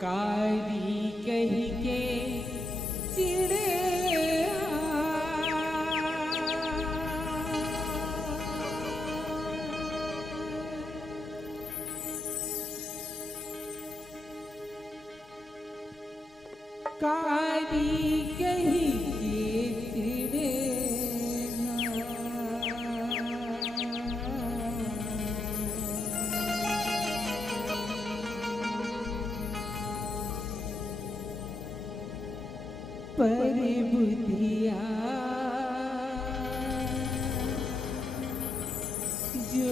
कारी कही के चिड़े कारी कही के चिड़े पर बुधिया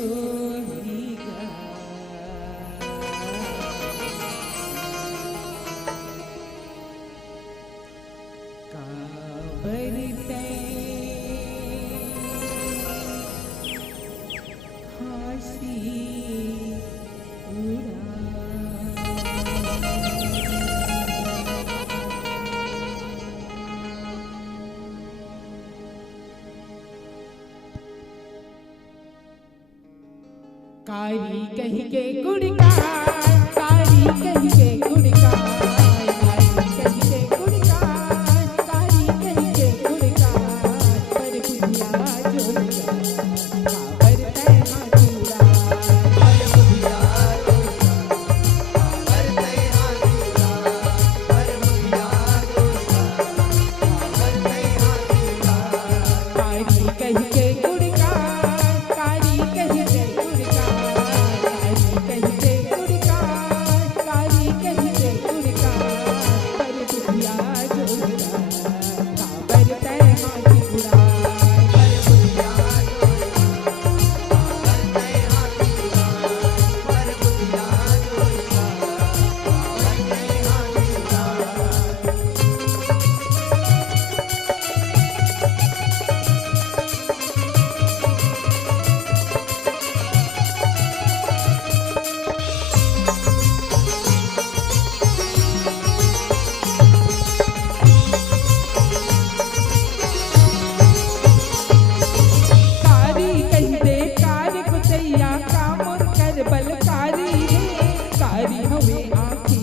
जोड़ीगा काबरते हंसी उड़ा कारी कही के गुड़का कारी कही के गुड़का कारी कही के गुड़का कारी कही के गुड़का पर बुधिया जोड़िया काबर तय हाथूरा पर बुधिया जोड़िया काबर तय हाथूरा पर बुधिया जोड़िया काबर तय हाथूरा कारी कही के गुड़का कारी कही के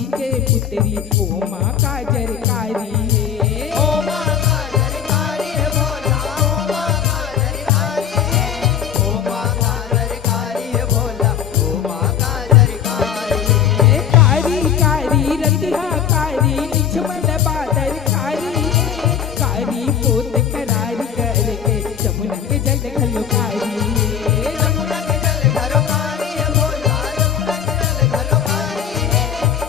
ओ माँ काजर कारी है ओ माँ काजर कारी है बोला ओ माँ काजर कारी है ओ माँ काजर कारी है बोला ओ माँ काजर कारी है कारी कारी रतिहा कारी निछमन बादल कारी है कारी पोत करार करके जमुना के जल खलो कारी है जमुना के जल घरो कारी है बोला जमुना के जल घरो कारी है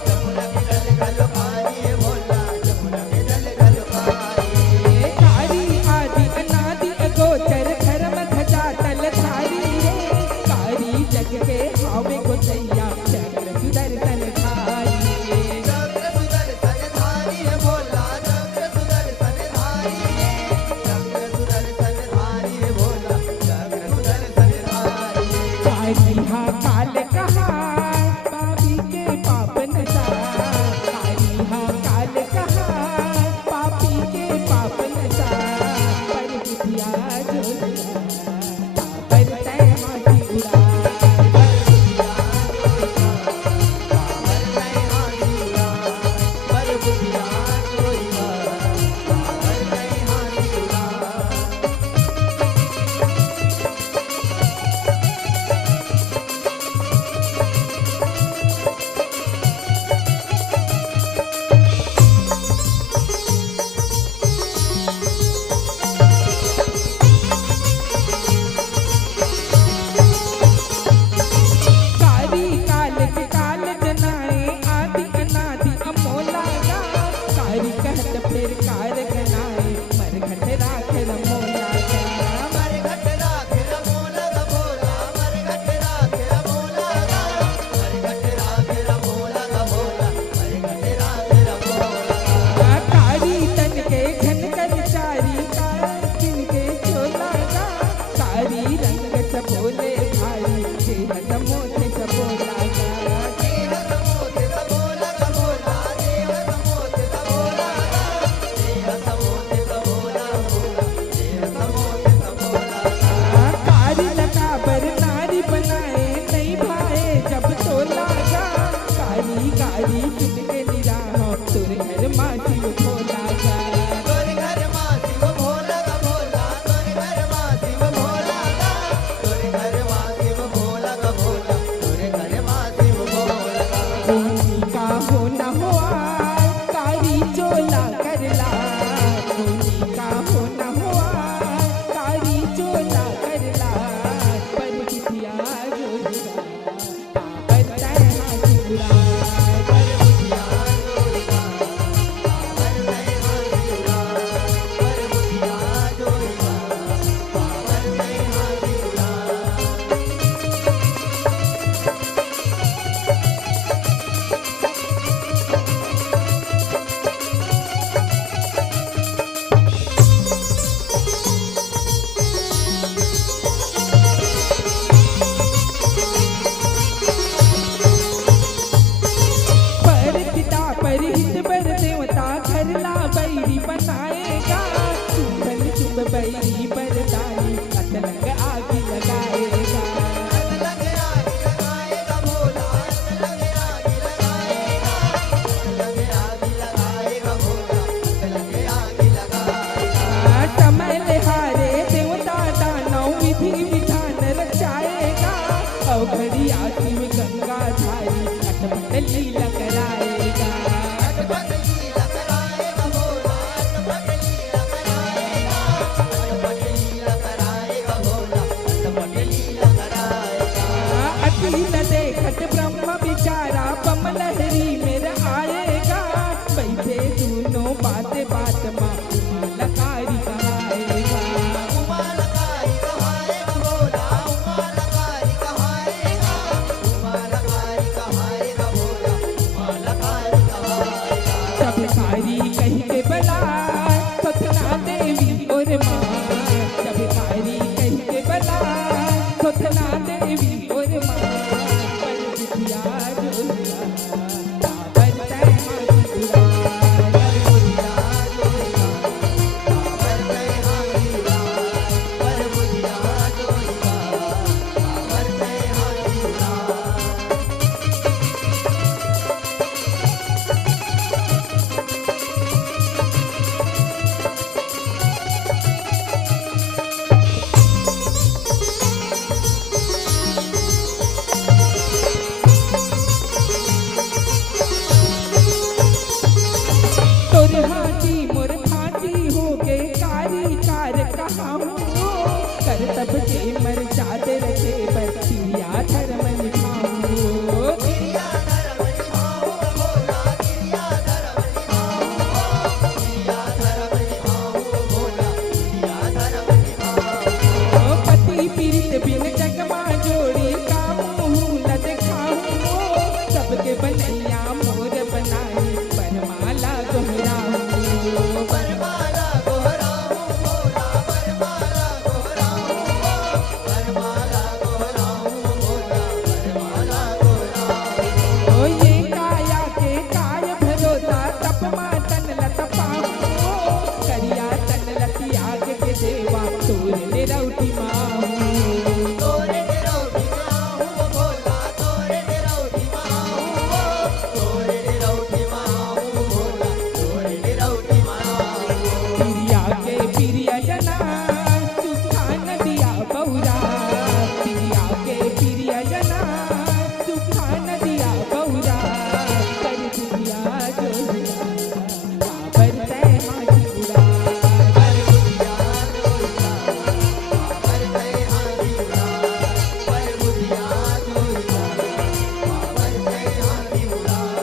जमुना के जल घरो कारी है बोला जमुना के जल घरो कारी है कारी आदि अनादि अगोचर धर्म ध्वजा तल धारी है कारी जग के हावे गोचैया चक्र सुदर्शन धारी है चक्र सुदर्शन धारी है बोला चक्र सुदर्शन धारी है चक्र सुदर्शन धारी है बोला चक्र सुदर्शन धारी है कारी हा काल कहा पापी के पाप नशा कारी हा काल कहा पापी के पाप नशा पर बुधिया जोड़िया काबर तय हाथी उड़ा पर बुधिया जोड़िया काबर तय हाथी उड़ा पर बुधिया जोड़िया काबर तय हाथी उड़ा कारी काल के काल जनाए आदि अनादि अमोला गा कारी कहत फिर कार गनाए मरघट राख रमोला गा मरघट राख रमोला गा बोला मरघट राख रमोला गा मरघट राख रमोला गा बोला मरघट राख रमोला गा कारी तन के घन कर चारी कारी के चोला गा कारी रंग सबोले भारी देह समोते सबोला गा देह समोते सबोला गा बोला देह समोते सबोला गा देह समोते सबोला बोला देह समोते सबोला गा कारी लता बर नारी बनाए नहीं भाए जब तोला गा कारी कारी चुन के निरा विधि विधान रचाएगा, अवघड़ी आती में गंगा धारी अटपट लीला कराएगा। अटपट लीला कराएगा भोला, अटपट लीला कराएगा, अटपट लीला कराएगा भोला, अटपट लीला कराएगा। अतीत देखत ब्रह्म बिचारा बम लहरी में आएगा, बैठे दोनों बात बात माँ लकारी कहाएगा। उमालकारी कहाएगा भोला, उमालकारी कहाएगा, उमालकारी कहाएगा भोला, उमालकारी कहाएगा। सब कारी कही के बलाए थोथना देवी और माँ, सब कारी कही के बलाए थोथना देवी और माँ। पर बुधिया जोइया काबर तै हाथी उड़ाए, पर बुधिया जोइया काबर तै हाथी उड़ाए, पर बुधिया जोइया काबर तै हाथी उड़ाए। तोर हाथी मोर फांसी हो गे कारी कार कहाऊं, करतब के मर जाते रखे बतिया धर्म निभाऊं। किरिया धर्म निभाऊं भोला, किरिया धर्म निभाऊं, किरिया धर्म निभाऊं भोला, किरिया धर्म निभाऊं। पति पीड़ित बिन जगमा जोड़ी कामूं न दिखाऊं, सबके बनैया मोर बनाई परमाला दोहराऊं। परमाला दोहराऊं भोला, परमाला दोहराऊं, परमाला दोहराऊं भोला, परमाला दोहराऊं। ओ ये काया के काय भरोसा तप मातन लतपाऊं, करिया तन लतियाग के देवा तोर निरौटी माऊं। तोरे निरौटी माहूं भोला, तोरे निरौटी माहूं, तोरे निरौटी माहूं भोला, तोरे निरौटी माहूं। पिरिया के पिरिया जना सुखा नदिया बहुरा, पिरिया के पिरिया जना सुखा नदिया बहुरा। कर बुधिया जोइया काबर तै हाथी उड़ाए, पर बुधिया जोइया काबर तै हाथी उड़ाए, पर बुधिया जोइया काबर तै हाथी उड़ाए।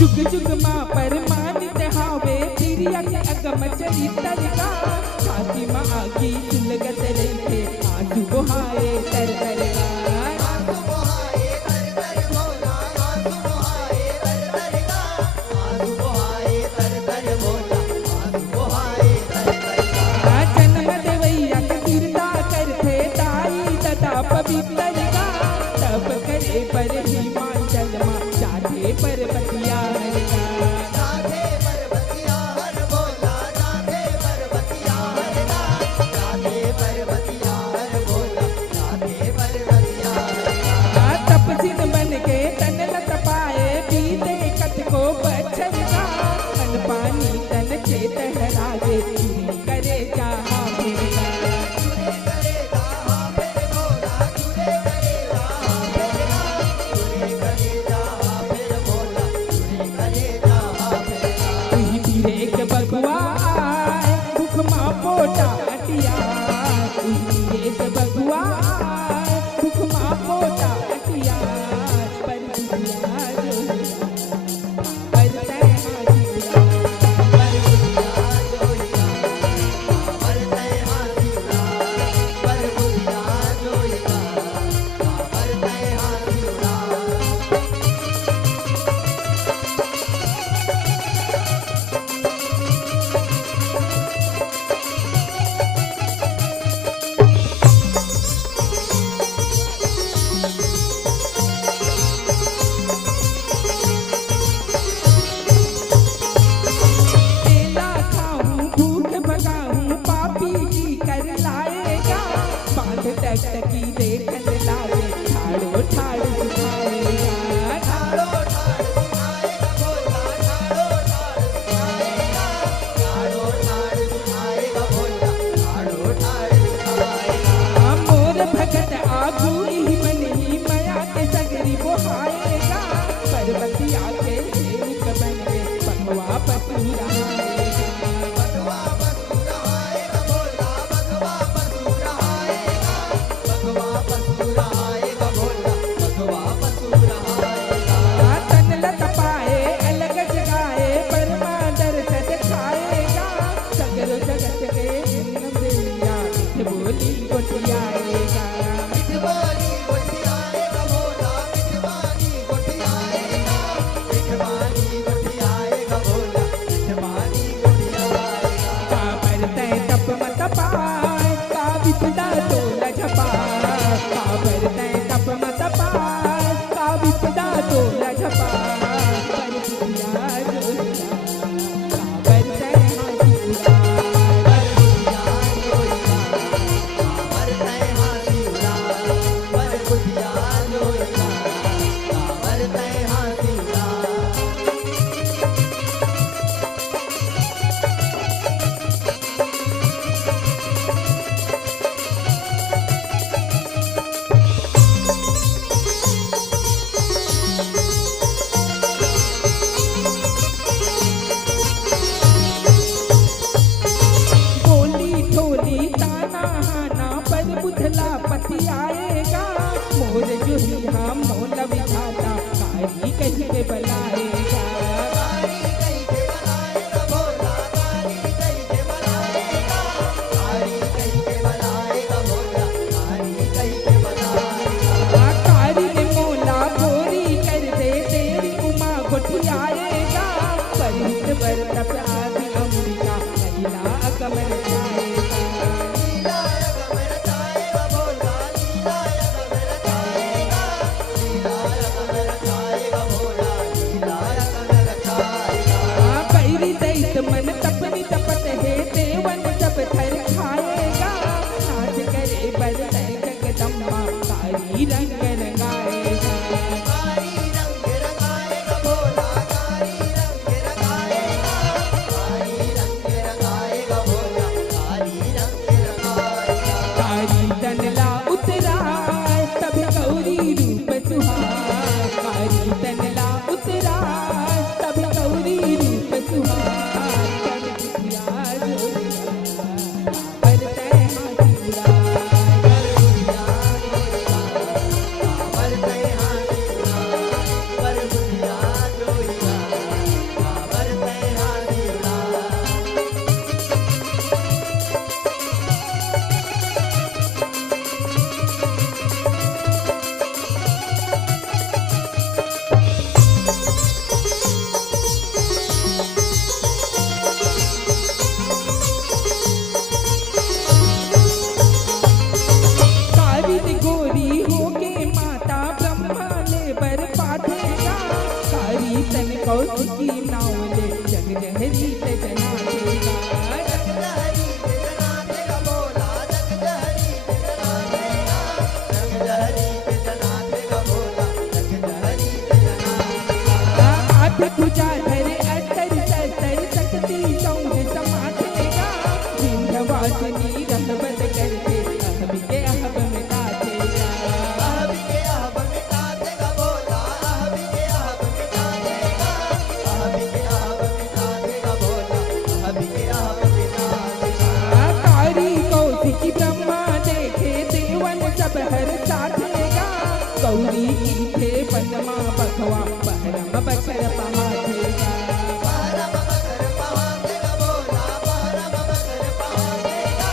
जुग जुग माँ परमानित हावे, पिरिया के अगम चरित्र का। छाती माँ आगी सुलगत रही आंसू बहाए तर तर का। आंसू बहाए तर तर भोला, आंसू बहाए तर तर का, आंसू बहाए तर तर भोला, आंसू बहाए तर तर का। जन्म देवैया के गिरता करथे ताई तथा पवित्र का। तब करे पर हिमाचल माँ जाते पर्वतिया हर का। जाते पर्वतिया हर भोला, जाते पर्वतिया हर का, जाते पर्वतिया हर भोला, जाते पर्वतिया गोठियाएगा। मिठवानी गोठियाएगा भोला, मिठवानी गोठियाएगा, मिठवानी गोठियाएगा भोला, मिठवानी गोठियाएगा। का बरतै तप मत पाए, का विपदा तोल झपाए। का बरतै तप मत पाए, का विपदा तोल झपाए। पर बुधिया जोइया, का बरतै हाथी उड़ाए। पर बुधिया जोइया, कांवर तै हाथी उड़ाए। बोली ठोली ताना हाना, पर बुधला पतियाएगा। मोर जुहिया मोल विधाता, कारी कहीं के बनाएगा। कारी कहीं के बनाएगा भोला, कारी कहीं के बनाएगा, कारी कहीं के बनाएगा भोला, कारी कहीं के बनाएगा। कारी ने मोला गोरी कर दे, तेरी उमा गोठियाएगा। परित बरतप आदि अम्बिका, महिला अकमर जाएगा। लीलाय कमर जाएगा भोला, लीलाय कमर जाएगा, लीलाय कमर जाएगा भोला, लीलाय कमर जाएगा। पैरी दैत मन तपनी तपत है, देवन सब थर खाएगा। नाच करे बरतै जगदम्बा, कारी रंग रंगाएगा। कारी रंग रंगाएगा भोला, कारी रंग रंगाएगा, कारी रंग रंगाएगा भोला, कारी रंग रंगाएगा। कारी तनला उतराए, तब गौरी रूप सुहाए। कारी तनला उतराए, तब गौरी रूप सुहाए। पर बुधिया जोइया, बरतै हाथी उड़ाए। कांवर तै हाथी उड़ाए, पर बुधिया जोइया, कांवर तै हाथी उड़ाए। कारी ने गोरी होके माता, ब्रह्मा ले बर पाठेगा। कारी तन कौशिकी नाव ले, जग जहरी ते जना देगा। जगदहरी ते जना देगा भोला, जगदहरी ते जना देगा, जगदहरी ते जना देगा भोला, जगदहरी ते जना देगा। आठ भुजा धरे अतर सतर, शक्ति चौंध समाधेगा। विंध्यवासिनी रसबद करके, अहब के अहब मिटा देगा। आहब के आहब मिटा देगा भोला, आहब के आहब मिटा देगा, आहब के आहब मिटा देगा भोला, आहब के आहब मिटा देगा। कारी कौशिकी ब्रह्मा देखे, देवन सब हर साधेगा। गौरी की थे पनमा बखवा, बहरम बचर पहाड़ेगा। परम बकर पहाड़ेगा भोला, परम बकर पहाड़ेगा,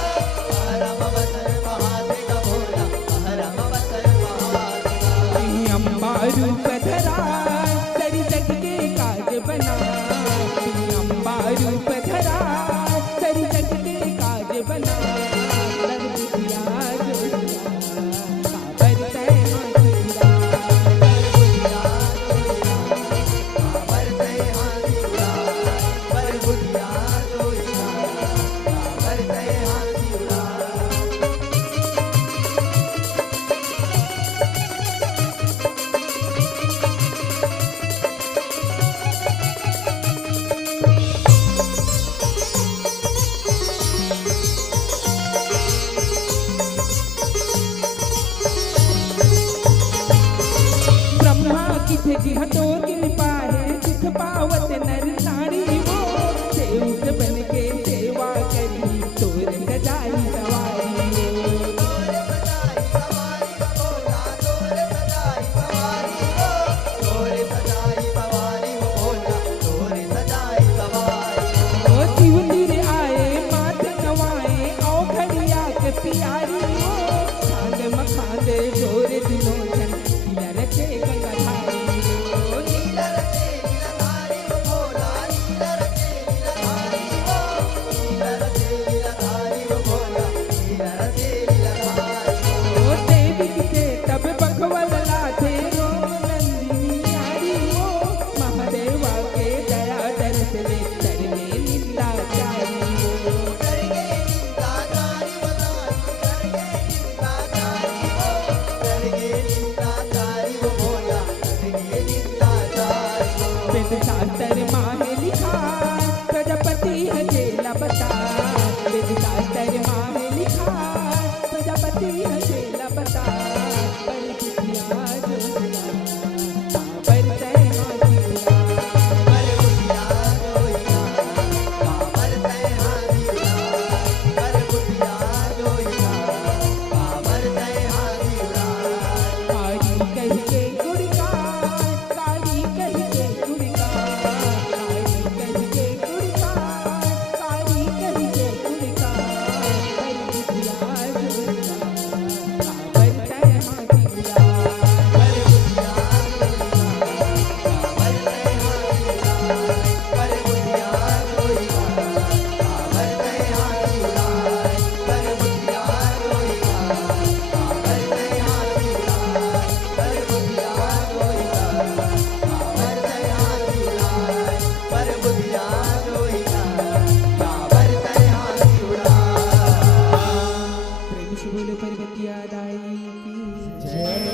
खुश बोलो पर्वतिया दाई की जय।